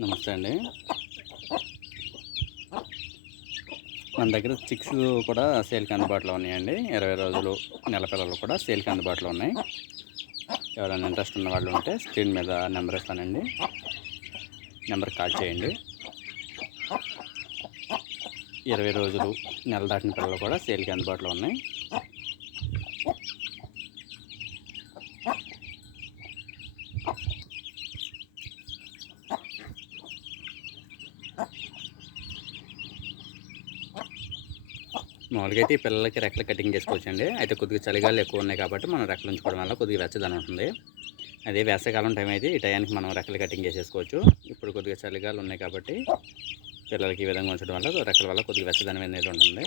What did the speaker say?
నమస్తే అండి. మన దగ్గర చిక్స్ కూడా సేల్‌కి అందుబాటులో ఉన్నాయండి. 20 రోజులు, నెల పిల్లలు కూడా సేల్‌కి అందుబాటులో ఉన్నాయి. ఎవరైనా ఇంట్రెస్ట్ ఉన్న వాళ్ళు ఉంటే స్క్రీన్ మీద నెంబర్ ఇస్తానండి. నెంబర్‌కి కాల్ చేయండి. 20 రోజులు, నెల దాటిన పిల్లలు కూడా సేల్‌కి అందుబాటులో ఉన్నాయి. మామూలుగా అయితే ఈ పిల్లలకి రెక్కలు కటింగ్ చేసుకోవచ్చండి. అయితే కొద్దిగా చలిగాలు ఎక్కువ ఉన్నాయి కాబట్టి మనం రెక్కలు ఉంచుకోవడం వల్ల కొద్దిగా వెచ్చదనం ఉంటుంది. అదే వేసవికాలం టైం అయితే ఈ టయానికి మనం రెక్కలు కటింగ్ చేసేసుకోవచ్చు. ఇప్పుడు కొద్దిగా చలిగాలు ఉన్నాయి కాబట్టి పిల్లలకి ఈ విధంగా ఉంచడం వల్ల రెక్కల వల్ల కొద్దిగా వెచ్చదనం అనేది ఉంటుంది.